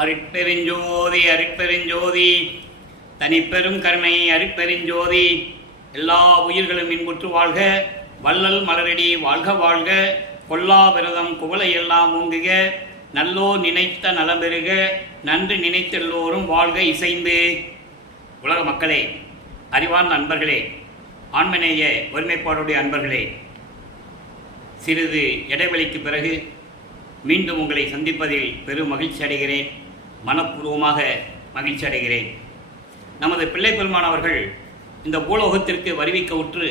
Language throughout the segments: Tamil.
அருட்பெருஞ்சோதி அருட்பெருஞ்சோதி தனிப்பெரும் கருணை அருட்பெருஞ்சோதி. எல்லா உயிர்களும் இன்புற்று வாழ்க, வள்ளல் மலரடி வாழ்க வாழ்க, கொல்லா விரதம் குவளை எல்லாம் ஓங்குக, நல்லோ நினைத்த நலம்பெறுக, நன்று நினைத்தெல்லோரும் வாழ்க இசைந்து. உலக மக்களே, அறிவார்ந்த அன்பர்களே, ஆண்மநேய ஒருமைப்பாடுடைய அன்பர்களே, சிறிது இடைவெளிக்கு பிறகு மீண்டும் உங்களை சந்திப்பதில் பெரும் மகிழ்ச்சி அடைகிறேன். மனப்பூர்வமாக மகிழ்ச்சி அடைகிறேன். நமது பிள்ளை பெருமான் அவர்கள் இந்த பூலோகத்திற்கு வருவிக்க உற்று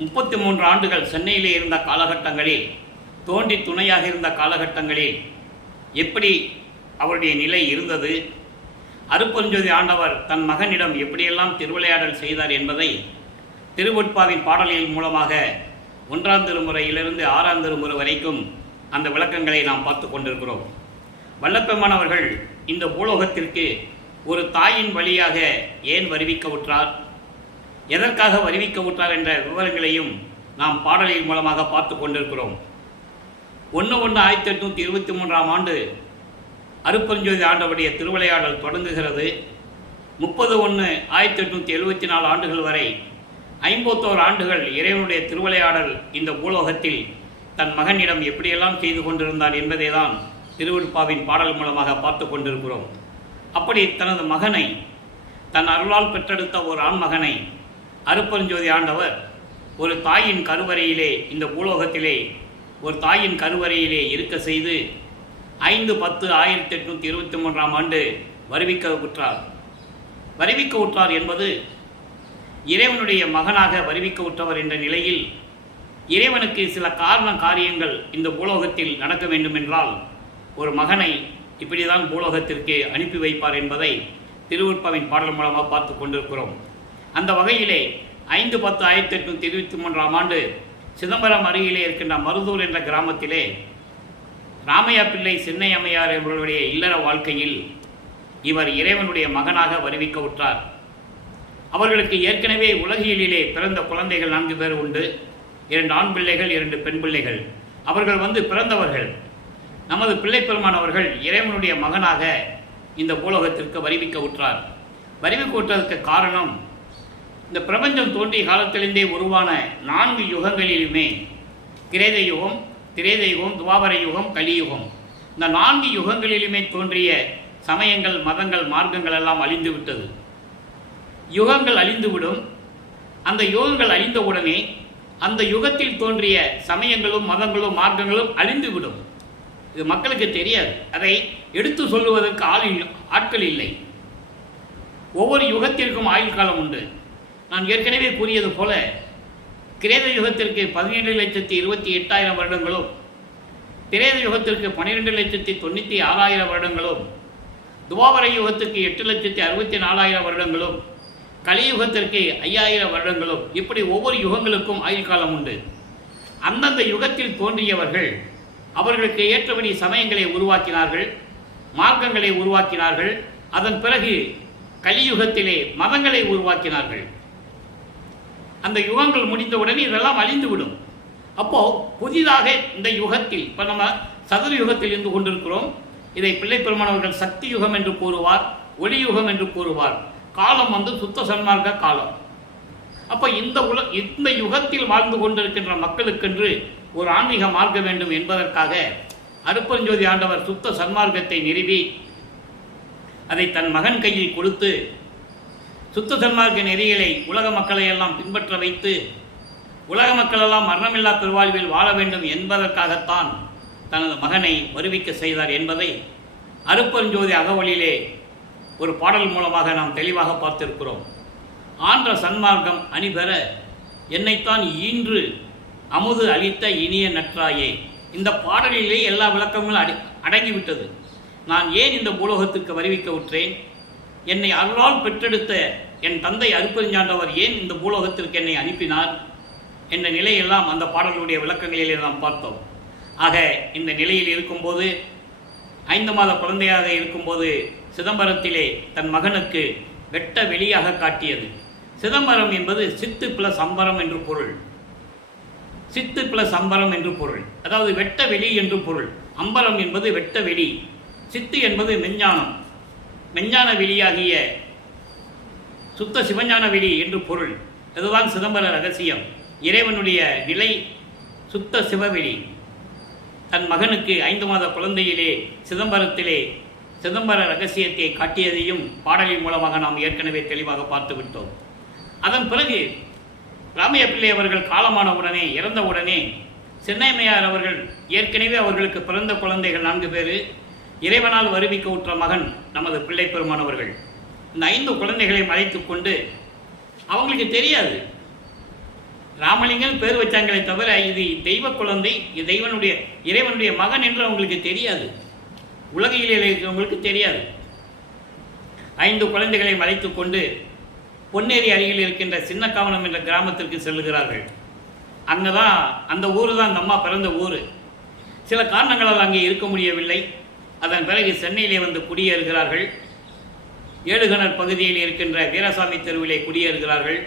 33 ஆண்டுகள் சென்னையிலே இருந்த காலகட்டங்களில், தோன்றி துணையாக இருந்த காலகட்டங்களில் எப்படி அவருடைய நிலை இருந்தது, அருட்பெருஞ்சோதி ஆண்டவர் தன் மகனிடம் எப்படியெல்லாம் திருவிளையாடல் செய்தார் என்பதை திருவொட்பாவின் பாடல்களின் மூலமாக 1ஆம் திருமுறையிலிருந்து 6ஆம் திருமுறை வரைக்கும் அந்த விளக்கங்களை நாம் பார்த்து கொண்டிருக்கிறோம். வல்லப்பெருமான் அவர்கள் இந்த பூலோகத்திற்கு ஒரு தாயின் வழியாக ஏன் வருவிக்க உற்றார், எதற்காக வருவிக்க உற்றார் என்ற விவரங்களையும் நாம் பாடலின் மூலமாக பார்த்து கொண்டிருக்கிறோம். 1/1/1823 ஆண்டு அருட்பெருஞ்சோதி ஆண்டவருடைய திருவிளையாடல் தொடங்குகிறது. 30/1/1874 ஆண்டுகள் வரை 51 ஆண்டுகள் இறைவனுடைய திருவிளையாடல் இந்த பூலோகத்தில் தன் மகனிடம் எப்படியெல்லாம் செய்து கொண்டிருந்தார் என்பதை தான் திருவொட்பாவின் பாடல் மூலமாக பார்த்து கொண்டிருக்கிறோம். அப்படி தனது மகனை, தன் அருளால் பெற்றெடுத்த ஒரு ஆண்மகனை அருட்பெருஞ்சோதி ஆண்டவர் ஒரு தாயின் கருவறையிலே, இந்த பூலோகத்திலே ஒரு தாயின் கருவறையிலே இருக்க செய்து 5/10/1823 ஆண்டு வருவிக்க உற்றார் என்பது இறைவனுடைய மகனாக வருவிக்க உற்றவர் என்ற நிலையில் இறைவனுக்கு சில காரியங்கள் இந்த பூலோகத்தில் நடக்க வேண்டும் என்றால் ஒரு மகனை இப்படிதான் பூலோகத்திற்கு அனுப்பி வைப்பார் என்பதை திருவொட்பாவின் பாடல் மூலமாக பார்த்து கொண்டிருக்கிறோம். அந்த வகையிலே 5/10/1823 ஆண்டு சிதம்பரம் அருகிலே இருக்கின்ற மருதூர் என்ற கிராமத்திலே ராமையா பிள்ளை சென்னை அம்மையார் அவர்களுடைய இல்லற வாழ்க்கையில் இவர் இறைவனுடைய மகனாக வருவிக்க உற்றார். அவர்களுக்கு ஏற்கனவே உலகியலிலே பிறந்த குழந்தைகள் 4 பேர் உண்டு. 2 ஆண் பிள்ளைகள், 2 பெண் பிள்ளைகள். அவர்கள் பிறந்தவர்கள். நமது பிள்ளை பெருமான் அவர்கள் இறைவனுடைய மகனாக இந்த பூலோகத்திற்கு வருவிக்க உற்றார். வருவிக்க உற்றதற்கு காரணம், இந்த பிரபஞ்சம் தோன்றிய காலத்திலிருந்தே உருவான 4 யுகங்களிலுமே, கிரேத யுகம், திரேத யுகம், துவாபர யுகம், கலியுகம், இந்த 4 யுகங்களிலுமே தோன்றிய சமயங்கள், மதங்கள், மார்க்கங்கள் எல்லாம் அழிந்து விட்டது. யுகங்கள் அழிந்துவிடும். அந்த யுகங்கள் அழிந்தவுடனே அந்த யுகத்தில் தோன்றிய சமயங்களும், மதங்களும், மார்க்கங்களும் அழிந்துவிடும். இது மக்களுக்கு தெரியாது. அதை எடுத்து சொல்லுவதற்கு ஆட்கள் இல்லை. ஒவ்வொரு யுகத்திற்கும் ஆயுள் காலம் உண்டு. நான் ஏற்கனவே கூறியது போல கிரேத யுகத்திற்கு 17,28,000 வருடங்களும், திரேத யுகத்திற்கு 12,96,000 வருடங்களும், துவாபர யுகத்திற்கு 8,64,000 வருடங்களும், கலியுகத்திற்கு 5,000 வருடங்களும், இப்படி ஒவ்வொரு யுகங்களுக்கும் ஆயுள் காலம் உண்டு. அந்தந்த யுகத்தில் தோன்றியவர்கள் அவர்களுக்கு ஏற்றபடி சமயங்களை உருவாக்கினார்கள், மார்க்கங்களை உருவாக்கினார்கள். அதன் பிறகு கலியுகத்திலே மதங்களை உருவாக்கினார்கள். அந்த யுகங்கள் முடிந்தவுடனே இதெல்லாம் அழிந்துவிடும். அப்போ புதிதாக இந்த யுகத்தில், இப்போ நம்ம சதுர யுகத்தில் இருந்து கொண்டிருக்கிறோம். இதை பிள்ளை பெருமான் அவர்கள் சக்தி யுகம் என்று கூறுவார், ஒளி யுகம் என்று கூறுவார். காலம் சுத்த சன்மார்க்க காலம். அப்போ இந்த யுகத்தில் வாழ்ந்து கொண்டிருக்கின்ற மக்களுக்கென்று ஒரு ஆன்மீக மார்க்க வேண்டும் என்பதற்காக அருட்பெருஞ்சோதி ஆண்டவர் சுத்த சன்மார்க்கத்தை நிறுவி அதை தன் மகன் கையில் கொடுத்து சுத்த சன்மார்க்க நெறிகளை உலக மக்களை எல்லாம் பின்பற்ற வைத்து உலக மக்களெல்லாம் மரணமில்லா பெருவாழ்வில் வாழ வேண்டும் என்பதற்காகத்தான் தனது மகனை வருவிக்க செய்தார் என்பதை அருட்பெருஞ்சோதி அகவலிலே ஒரு பாடல் மூலமாக நாம் தெளிவாக பார்த்திருக்கிறோம். ஆன்ற சன்மார்க்கம் அணிபெற என்னைத்தான் ஈன்று அமுது அளித்த இனிய நற்றாயே. இந்த பாடலிலே எல்லா விளக்கங்களும் அடங்கிவிட்டது. நான் ஏன் இந்த பூலோகத்துக்கு வருவிக்க உற்றேன், என்னை அருளால் பெற்றெடுத்த என் தந்தை அருட்பெருஞ்சாண்டவர் ஏன் இந்த பூலோகத்திற்கு என்னை அனுப்பினார் என்ற நிலையெல்லாம் அந்த பாடலுடைய விளக்கங்களிலே நாம் பார்த்தோம். ஆக இந்த நிலையில் இருக்கும்போது, 5 மாத குழந்தையாக இருக்கும்போது சிதம்பரத்திலே தன் மகனுக்கு வெட்ட வெளியாக காட்டியது. சிதம்பரம் என்பது சித்து பிளஸ் அம்பரம் என்று பொருள். சித்து பிளஸ் அம்பரம் என்று பொருள், அதாவது வெட்ட வெளி என்று பொருள். அம்பரம் என்பது வெட்ட வெளி. சித்து என்பது மெஞ்ஞானம், மெஞ்ஞான வெளியாகிய சுத்த சிவஞான வெளி என்று பொருள். அதுதான் சிதம்பர ரகசியம். இறைவனுடைய நிலை சுத்த சிவவெளி. தன் மகனுக்கு 5 மாத குழந்தையிலே சிதம்பர ரகசியத்தை காட்டியதையும் பாடலின் மூலமாக நாம் ஏற்கனவே தெளிவாக பார்த்து விட்டோம். அதன் பிறகு ராமையா பிள்ளை அவர்கள் காலமான உடனே, இறந்த உடனே, சென்னையம்மையார் அவர்கள் ஏற்கனவே அவர்களுக்கு பிறந்த குழந்தைகள் 4 பேர், இறைவனால் வருவிக்க உற்ற மகன் நமது பிள்ளை பெருமான் அவர்கள். இந்த 5 குழந்தைகளை மறைத்து கொண்டு, அவங்களுக்கு தெரியாது ராமலிங்கம் பேர் வச்சாங்களே தவிர இது தெய்வ குழந்தை, இது இறைவனுடைய மகன் என்று அவங்களுக்கு தெரியாது. உலகிலே இருக்கிறவங்களுக்கு தெரியாது. 5 குழந்தைகளை மறைத்து கொண்டு பொன்னேரி அருகில் இருக்கின்ற சின்னக்காவனம் என்ற கிராமத்திற்கு செல்லுகிறார்கள். அங்கே தான், அந்த ஊர் தான் அந்த அம்மா பிறந்த ஊர். சில காரணங்களால் அங்கே இருக்க முடியவில்லை. அதன் பிறகு சென்னையிலே வந்து குடியேறுகிறார்கள். ஏழுகணர் பகுதியில் இருக்கின்ற வீரசாமி தெருவிலே குடியேறுகிறார்கள்.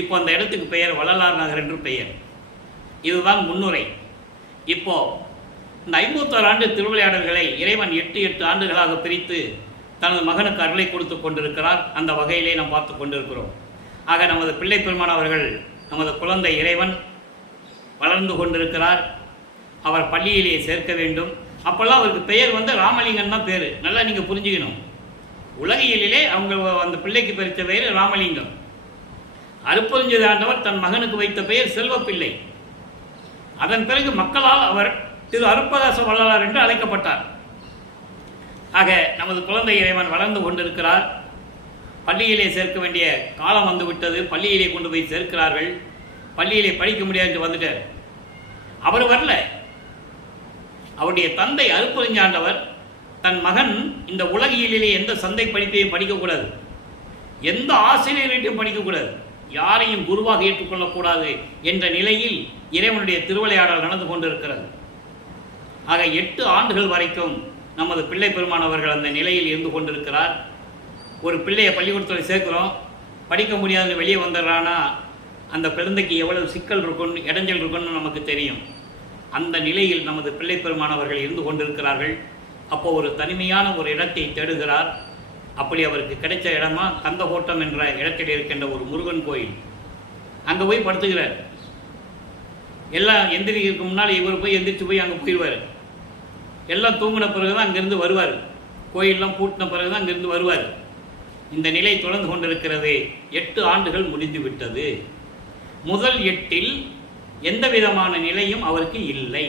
இப்போ அந்த இடத்துக்கு பெயர் வள்ளலார் நகர் என்று பெயர். இதுதான் முன்னுரை. இப்போ இந்த 51 ஆண்டு திருவிளையாடல்களை இறைவன் 8 ஆண்டுகளாக பிரித்து தனது மகனுக்கு அருளை கொடுத்து கொண்டிருக்கிறார். அந்த வகையிலே நாம் பார்த்து கொண்டிருக்கிறோம். ஆக நமது பிள்ளை பெருமான் அவர்கள், நமது குழந்தை இறைவன் வளர்ந்து கொண்டிருக்கிறார். அவர் பள்ளியிலே சேர்க்க வேண்டும். அப்போல்லாம் அவருக்கு பெயர் வந்து ராமலிங்கம் தான் பேர். நல்லா நீங்கள் புரிஞ்சுக்கணும். உலகியலிலே அவங்க அந்த பிள்ளைக்கு பறித்த பெயர் ராமலிங்கம். அருப்பெருஞ்சோதி ஆண்டவர் தன் மகனுக்கு வைத்த பெயர் செல்வப்பிள்ளை. அதன் பிறகு மக்களால் அவர் திரு அருப்பதாச வள்ளலார் என்று அழைக்கப்பட்டார். ஆக நமது குழந்தை இறைவன் வளர்ந்து கொண்டிருக்கிறார். பள்ளியிலே சேர்க்க வேண்டிய காலம் வந்துவிட்டது. பள்ளியிலே கொண்டு போய் சேர்க்கிறார்கள். பள்ளியிலே படிக்க முடியாது என்று வந்துட்டார். அவர் வரல. அவருடைய தந்தை அருப்பெருஞ்சாண்டவர் தன் மகன் இந்த உலகியலிலே எந்த சந்தை படிப்பையும் படிக்கக்கூடாது, எந்த ஆசிரியர்களையும் படிக்கக்கூடாது, யாரையும் குருவாக ஏற்றுக்கொள்ளக்கூடாது என்ற நிலையில் இறைவனுடைய திருவிளையாடல் நடந்து கொண்டிருக்கிறது. ஆக 8 ஆண்டுகள் வரைக்கும் நமது பிள்ளை பெருமான் அவர்கள் அந்த நிலையில் இருந்து கொண்டிருக்கிறார். ஒரு பிள்ளையை பள்ளிக்கூடத்தில் சேர்க்கிறோம், படிக்க முடியாதுன்னு வெளியே வந்துடுறான்னா அந்த குழந்தைக்கு எவ்வளவு சிக்கல் இருக்கும், இடைஞ்சல் இருக்குன்னு நமக்கு தெரியும். அந்த நிலையில் நமது பிள்ளை பெருமான் அவர்கள் இருந்து கொண்டிருக்கிறார்கள். அப்போ ஒரு தனிமையான ஒரு இடத்தை தேடுகிறார். அப்படி அவருக்கு கிடைச்ச இடமா கந்தகோட்டம் என்ற இடத்தில் இருக்கின்ற ஒரு முருகன் கோயில். அங்கே போய் படுத்துக்கிறார். எல்லாம் எந்திரிக்கிறதுக்கு முன்னால் இவர் போய் எந்திரிச்சு போய் அங்கே போயிடுவார். எல்லாம் தூங்கின பிறகு தான் அங்கேருந்து வருவார். கோயிலெலாம் பூட்டின பிறகு தான் அங்கேருந்து வருவார். இந்த நிலை தொடர்ந்து கொண்டிருக்கிறது. 8 ஆண்டுகள் முடிந்து விட்டது. முதல் 8இல் எந்த விதமான நிலையும் அவருக்கு இல்லை.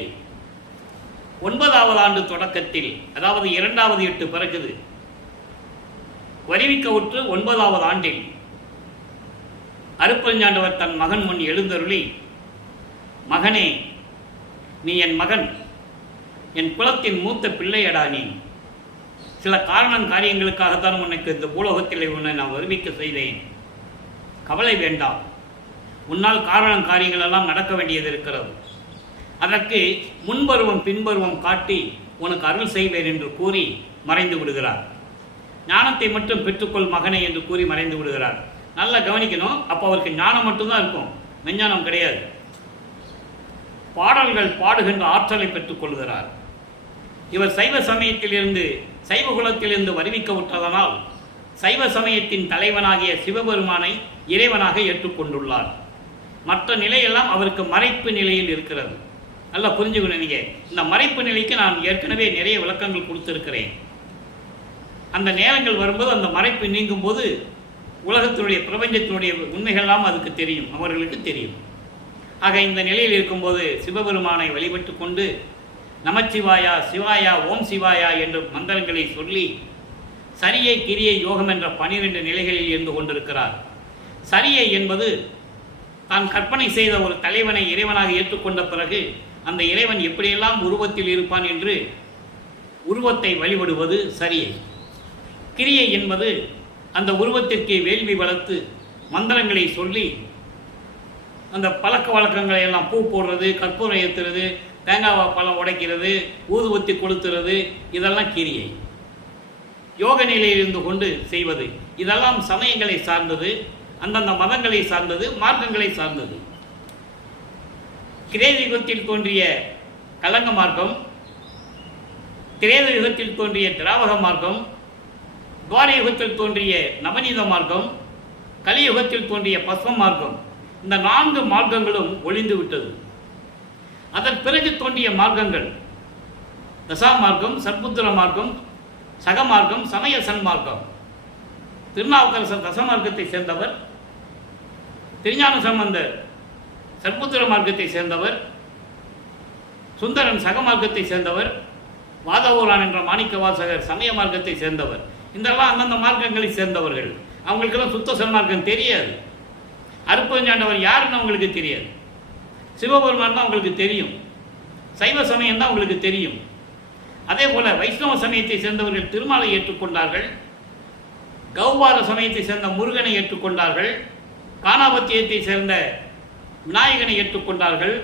9வது ஆண்டு தொடக்கத்தில், அதாவது 2வது 8 பிறகுது, வருவிக்க உற்று 9வது ஆண்டில் அருப்பெருஞ்சாண்டவர் தன் மகன் முன் எழுந்தருளி, மகனே, நீ என் மகன், என் குலத்தின் மூத்த பிள்ளையடா. நீ சில காரியங்களுக்காகத்தான் உனக்கு இந்த பூலோகத்தில் உன்னை நான் வருவிக்க செய்தேன். கவலை வேண்டாம். உன்னால் காரியங்கள் எல்லாம் நடக்க வேண்டியது இருக்கிறது. அதற்கு முன்பருவம் பின்பருவம் காட்டி உனக்கு அருள் செய்வேன் என்று கூறி மறைந்து விடுகிறார். ஞானத்தை மட்டும் பெற்றுக்கொள் மகனை என்று கூறி மறைந்து விடுகிறார். நல்லா கவனிக்கணும். அப்போ அவருக்கு ஞானம் மட்டும்தான் இருக்கும், மெஞ்ஞானம் கிடையாது. பாடல்கள் பாடுகின்ற ஆற்றலை பெற்றுக்கொள்கிறார். இவர் சைவ சமயத்திலிருந்து, சைவ குலத்திலிருந்து வருவிக்க விட்டதனால் சைவ சமயத்தின் தலைவனாகிய சிவபெருமானை இறைவனாக ஏற்றுக்கொண்டுள்ளார். மற்ற நிலையெல்லாம் அவருக்கு மறைப்பு நிலையில் இருக்கிறது. நல்லா புரிஞ்சுக்கணும். நீங்கள் இந்த மறைப்பு நிலைக்கு நான் ஏற்கனவே நிறைய விளக்கங்கள் கொடுத்துருக்கிறேன். அந்த நேரங்கள் வரும்போது அந்த மறைப்பு நீங்கும் போது உலகத்தினுடைய பிரபஞ்சத்தினுடைய உண்மைகள்லாம் அதுக்கு தெரியும், அவர்களுக்கு தெரியும். ஆக இந்த நிலையில் இருக்கும்போது சிவபெருமானை வழிபட்டு கொண்டு நமச்சிவாயா, சிவாயா, ஓம் சிவாயா என்ற மந்திரங்களை சொல்லி சரியை, கிரியை, யோகம் என்ற 12 நிலைகளில் இருந்து கொண்டிருக்கிறார். சரியை என்பது தான் கற்பனை செய்த ஒரு தலைவனை இறைவனாக ஏற்றுக்கொண்ட பிறகு அந்த இறைவன் எப்படியெல்லாம் உருவத்தில் இருப்பான் என்று உருவத்தை வழிபடுவது சரியை. கிரியை என்பது அந்த உருவத்திற்கு வேள்வி வளர்த்து மந்திரங்களை சொல்லி அந்த பழக்க வழக்கங்களை எல்லாம் பூ போடுறது, கற்பூரம் ஏற்றுறது, தேங்காய் பழம் உடைக்கிறது, ஊதுவத்தி கொளுத்துறது, இதெல்லாம் கிரியை. யோக நிலையில் இருந்து கொண்டு செய்வது இதெல்லாம் சமயங்களை சார்ந்தது, அந்தந்த மதங்களை சார்ந்தது, மார்க்கங்களை சார்ந்தது. கிரேதிகுத்தில் தோன்றிய கலங்க மார்க்கம் திரேத யுகத்தில் தோன்றிய திராவக மார்க்கம், துவார யுகத்தில் தோன்றிய நவநீத மார்க்கம், கலியுகத்தில் தோன்றிய பஸ்ம மார்க்கம், இந்த 4 மார்க்கங்களும் ஒளிந்து விட்டது. அதன் பிறகு தோன்றிய மார்க்கங்கள் தசா மார்க்கம், சற்புத்திர மார்க்கம், சக மார்க்கம், சமய சன்மார்க்கம். திருநாவுக்கரசர் தச மார்க்கத்தை சேர்ந்தவர், திருஞான சம்பந்தர் சற்புத்திர மார்க்கத்தை சேர்ந்தவர், சுந்தரன் சக மார்க்கத்தை சேர்ந்தவர், வாதவூரான் என்ற மாணிக்க வாசகர் சமய மார்க்கத்தை சேர்ந்தவர். இதெல்லாம் அந்தந்த மார்க்கங்களை சேர்ந்தவர்கள். அவங்களுக்கெல்லாம் சுத்த சன்மார்க்கம் தெரியாது. அருப்பஞ்சாண்டவர் யாருன்னு அவங்களுக்கு தெரியாது. சிவபெருமான் தான் அவங்களுக்கு தெரியும். சைவ சமயம் தான் அவங்களுக்கு தெரியும். அதே போல வைஷ்ணவ சமயத்தை சேர்ந்தவர்கள் திருமாலை ஏற்றுக்கொண்டார்கள், கௌபார சமயத்தை சேர்ந்த முருகனை ஏற்றுக்கொண்டார்கள், காணாபத்தியத்தை சேர்ந்த விநாயகனை ஏற்றுக்கொண்டார்கள்,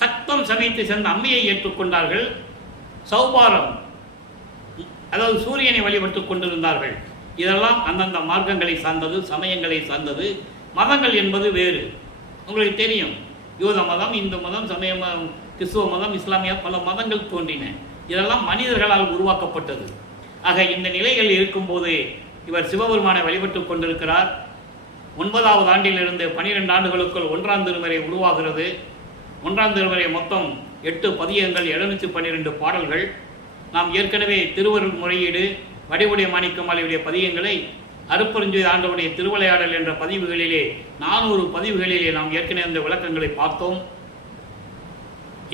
சக்தம் சமயத்தை சேர்ந்த அம்மையை ஏற்றுக்கொண்டார்கள், சௌபாரம் அதாவது சூரியனை வழிபட்டு கொண்டிருந்தார்கள். இதெல்லாம் அந்தந்த மார்க்கங்களை சார்ந்தது, சமயங்களை சார்ந்தது. மதங்கள் என்பது வேறு. உங்களுக்கு தெரியும், யூத மதம், இந்து மதம், சமய மதம், கிறிஸ்துவ மதம், இஸ்லாமிய பல மதங்கள் தோன்றின. இதெல்லாம் மனிதர்களால் உருவாக்கப்பட்டது. ஆக இந்த நிலைகள் இருக்கும்போது இவர் சிவபெருமானை வழிபட்டு கொண்டிருக்கிறார். 9வது ஆண்டிலிருந்து 12 ஆண்டுகளுக்குள் 1ஆம் திருமுறை உருவாகிறது. 1ஆம் திருமுறை மொத்தம் 8 பதியங்கள், 712 பாடல்கள். நாம் ஏற்கனவே திருவருள் முறையீடு, வடிவுடைய மாணிக்கமாலையுடைய பதியங்களை, அருப்பெருஞ்சுவை ஆண்டவருடைய திருவிளையாடல் என்ற பதிவுகளிலே 400 பதிவுகளிலே நாம் ஏற்கனவே அந்த விளக்கங்களை பார்த்தோம்.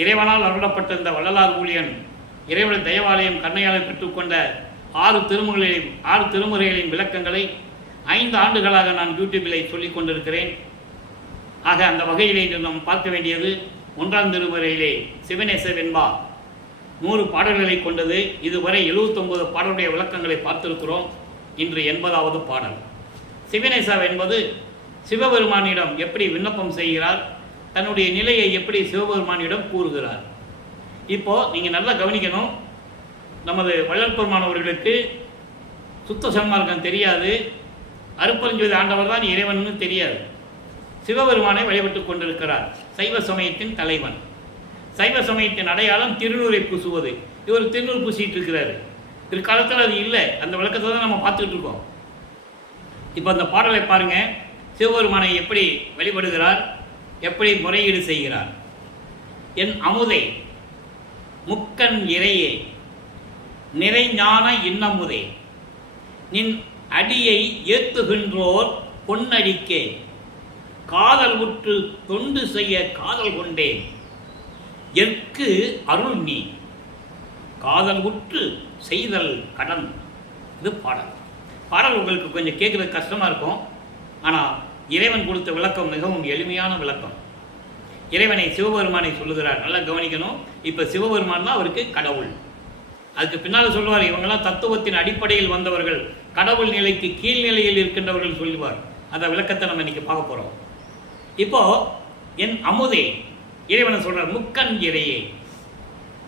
இறைவனால் அருளப்பட்ட இந்த வள்ளலார் ஊழியன் இறைவனுடைய தயவாலயம் கண்ணையாளர் பெற்றுக்கொண்ட 6 திருமுறைகளின் விளக்கங்களை 5 ஆண்டுகளாக நான் யூடியூபில் சொல்லிக் கொண்டிருக்கிறேன். ஆக அந்த வகையிலே நாம் பார்க்க வேண்டியது 1ஆம் திருமுறையிலே சிவநேச வெண்பா 100 பாடல்களை கொண்டது. இதுவரை 79 பாடலுடைய விளக்கங்களை பார்த்திருக்கிறோம். இன்று 80வது பாடல். சிவநேசா என்பது சிவபெருமானிடம் எப்படி விண்ணப்பம் செய்கிறார், தன்னுடைய நிலையை எப்படி சிவபெருமானிடம் கூறுகிறார். இப்போ நீங்கள் நல்லா கவனிக்கணும். நமது வள்ளல் பெருமான் அவர்களுக்கு சுத்த சன்மார்க்கம் தெரியாது, அருப்பெருஞ்சுவை ஆண்டவர் தான் இறைவன்னு தெரியாது. சிவபெருமானை வழிபட்டு கொண்டிருக்கிறார். சைவ சமயத்தின் தலைவன். சைவ சமயத்தின் அடையாளம் திருநூரை பூசுவது. இவர் திருநூறு பூசிட்டு இருக்கிறாரு. பிற்காலத்தில் அது இல்லை. அந்த விளக்கத்தை தான் நம்ம பார்த்துக்கிட்டு இருக்கோம். இப்போ அந்த பாடலை பாருங்க. சிவபெருமானை எப்படி வழிபடுகிறார், எப்படி முறையீடு செய்கிறார். என் அமுதை முக்கண் இறையே நிறைஞான இன்னமுதே நின் அடியை ஏத்துகின்றோர் பொன்னடிக்கே காதல் உற்று தொண்டு செய்ய காதல் கொண்டேன் எற்கு அருள் நீ காதல் உற்று செய்தல் கடன். இது பாடல் உங்களுக்கு கொஞ்சம் கேட்குறது கஷ்டமாக இருக்கும். ஆனால் இறைவன் கொடுத்த விளக்கம் மிகவும் எளிமையான விளக்கம். இறைவனை சிவபெருமானை சொல்லுகிறார். நல்லா கவனிக்கணும். இப்போ சிவபெருமான் தான் அவருக்கு கடவுள். அதுக்கு பின்னால் சொல்லுவார், இவங்கெல்லாம் தத்துவத்தின் அடிப்படையில் வந்தவர்கள், கடவுள் நிலைக்கு கீழ்நிலையில் இருக்கின்றவர்கள் சொல்லுவார். அந்த விளக்கத்தை நம்ம இன்னைக்கு பார்க்க போகிறோம். இப்போ என் அமுதே இறைவனை சொல்றார். முக்கண் இறையே,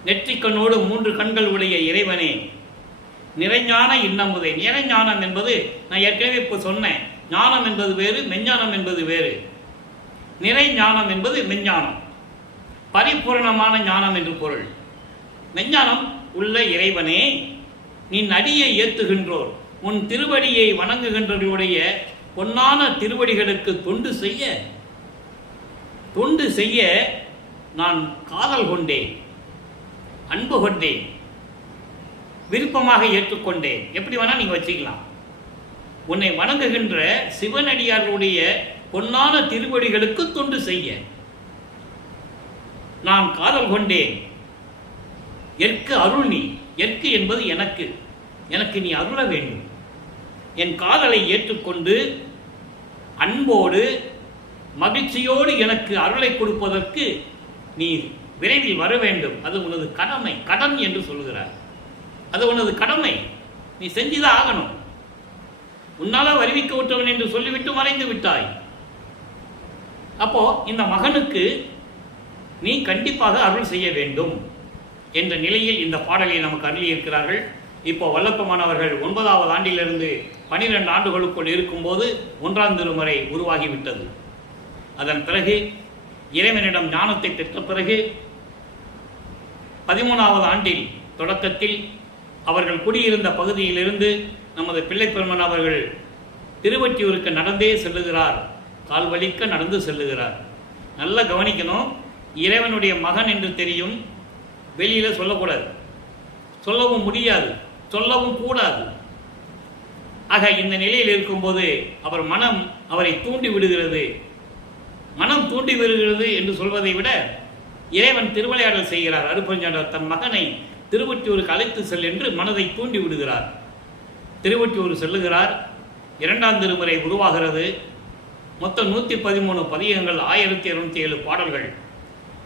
நெற்றிக்கண்ணோடு 3 கண்கள் உடைய இறைவனே, நிறைஞான இன்னமுதே. நிறைஞானம் என்பது நான் ஏற்கனவே இப்போ சொன்னேன். ஞானம் என்பது வேறு, மெஞ்ஞானம் என்பது வேறு. நிறை ஞானம் என்பது மெஞ்ஞானம், பரிபூர்ணமான ஞானம் என்று பொருள். மெஞ்ஞானம் உள்ள இறைவனே, நீ அடியை ஏத்துகின்றோர், உன் திருவடியை வணங்குகின்றவர்களுடைய பொன்னான திருவடிகளுக்கு தொண்டு செய்ய நான் காதல் கொண்டேன், அன்பு கொண்டேன், விருப்பமாக ஏற்றுக்கொண்டேன். எப்படி வேணா நீங்க வச்சுக்கலாம். உன்னை வணங்குகின்ற சிவனடியார்களுடைய பொன்னான திருவடிகளுக்கு தொண்டு செய்ய நான் காதல் கொண்டேன். எற்கு அருள் நீ. எற்கு என்பது எனக்கு நீ அருள வேண்டும். என் காதலை ஏற்றுக்கொண்டு அன்போடு மகிழ்ச்சியோடு எனக்கு அருளை கொடுப்பதற்கு நீ விரைவில் வர வேண்டும். அது உனது கடமை, கடன் என்று சொல்லுகிறார். அது உனது கடமை, நீ செஞ்சுதான் ஆகணும். உன்னால வருவிக்க விட்டவன் என்று சொல்லிவிட்டு மறைந்து விட்டாய். அப்போ இந்த மகனுக்கு நீ கண்டிப்பாக அருள் செய்ய வேண்டும் என்ற நிலையில் இந்த பாடலை நமக்கு அருளியிருக்கிறார்கள். இப்போ வல்லப்பமானவர்கள் 9வது ஆண்டிலிருந்து 12 ஆண்டுகளுக்குள் இருக்கும்போது 1ஆம் திருமுறை உருவாகிவிட்டது. அதன் பிறகு இறைவனிடம் ஞானத்தை பெற்ற பிறகு 13வது ஆண்டில் தொடக்கத்தில் அவர்கள் குடியிருந்த பகுதியிலிருந்து நமது பிள்ளைப்பெருமான் அவர்கள் திருவொற்றியூருக்கு நடந்தே செல்லுகிறார். கால் வலிக்க நடந்து செல்லுகிறார். நல்லா கவனிக்கணும். இறைவனுடைய மகன் என்று தெரியும், வெளியில் சொல்லக்கூடாது, சொல்லவும் முடியாது, சொல்லவும் கூடாது. ஆக இந்த நிலையில் இருக்கும்போது அவர் மனம் அவரை தூண்டி விடுகிறது. மனம் தூண்டி வருகிறது என்று சொல்வதை விட இறைவன் திருவிளையாடல் செய்கிறார். அருட்பெருஞ்சாண்டவர் தன் மகனை திருவொற்றியூருக்கு அழைத்து செல் என்று மனதை தூண்டி விடுகிறார். திருவொற்றியூர் செல்லுகிறார். 2ஆம் திருமுறை உருவாகிறது. மொத்தம் 113 பதிகங்கள், 1207 பாடல்கள்.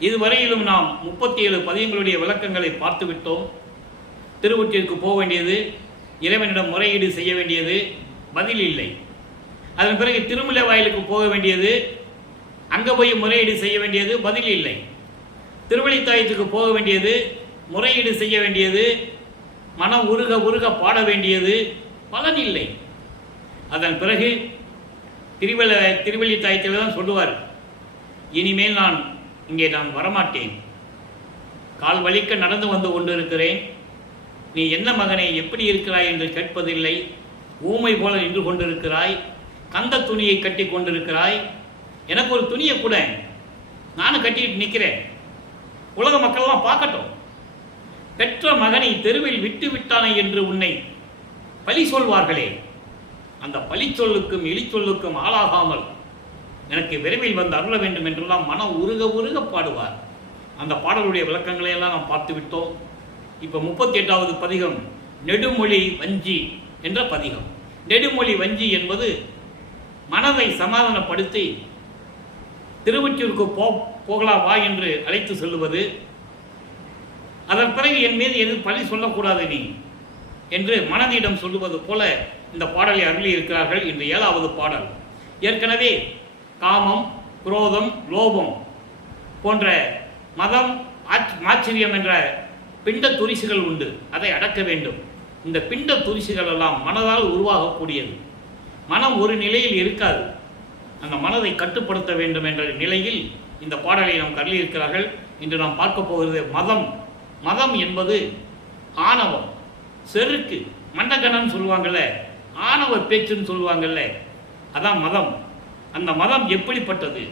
இதுவரையிலும் நாம் 37 பதிகங்களுடைய விளக்கங்களை பார்த்துவிட்டோம். திருவொற்றியூருக்கு போக வேண்டியது, இறைவனிடம் முறையீடு செய்ய வேண்டியது, பதில் இல்லை. அதன் பிறகு திருமலை வாயிலுக்கு போக வேண்டியது, அங்கே போய் முறையீடு செய்ய வேண்டியது, பதில் இல்லை. திருவழித்தாயத்துக்கு போக வேண்டியது, முறையீடு செய்ய வேண்டியது, மனம் உருக உருக பாட வேண்டியது, பலன் இல்லை. அதன் பிறகு திருவழித்தாயத்தில் தான் சொல்லுவார், இனிமேல் நான் வரமாட்டேன், கால் வலிக்க நடந்து வந்து கொண்டிருக்கிறேன், நீ என்ன மகனை எப்படி இருக்கிறாய் என்று கேட்பதில்லை, ஊமை போல நின்று கொண்டிருக்கிறாய், கந்த துணியை கட்டி கொண்டிருக்கிறாய், எனக்கு ஒரு துணியை கூட, நானும் கட்டிட்டு நிற்கிறேன், உலக மக்கள்லாம் பார்க்கட்டும், பெற்ற மகனை தெருவில் விட்டு விட்டானே என்று உன்னை பழி சொல்வார்களே, அந்த பழி சொல்லுக்கும் இழி சொல்லுக்கும் ஆளாகாமல் எனக்கு விரைவில் வந்து அருள வேண்டும் என்றெல்லாம் மனம் உருக உருக பாடுவார். அந்த பாடலுடைய விளக்கங்களை எல்லாம் நாம் பார்த்து விட்டோம். இப்போ 38வது பதிகம் நெடுமொழி வஞ்சி என்ற பதிகம். நெடுமொழி வஞ்சி என்பது மனதை சமாதானப்படுத்தி திருவொற்றியூருக்கு போகலாம் வா என்று அழைத்து செல்லுவது. அதன் பிறகு என் மீது எது பழி சொல்லக்கூடாது நீ என்று மனதிடம் சொல்லுவது போல இந்த பாடலை அருளி இருக்கிறார்கள். இந்த 7வது பாடல். ஏற்கனவே காமம், குரோதம், லோபம் போன்ற மதம், ஆச்சரியம் என்ற பிண்ட துரிசுகள் உண்டு. அதை அடக்க வேண்டும். இந்த பிண்ட துரிசுகள் எல்லாம் மனதால் உருவாகக்கூடியது. மனம் ஒரு நிலையில் இருக்காது. அந்த மனதை கட்டுப்படுத்த வேண்டும் என்ற நிலையில் இந்த பாடலை நாம் அருளி இருக்கிறார்கள். இன்று நாம் பார்க்க போகிறது மதம். மதம் என்பது ஆணவம், செருக்கு, மண்டகணம் சொல்லுவாங்கள்ல, ஆணவ பேச்சுன்னு சொல்லுவாங்கள்ல, அதான் மதம். அந்த மதம் எப்படிப்பட்டது?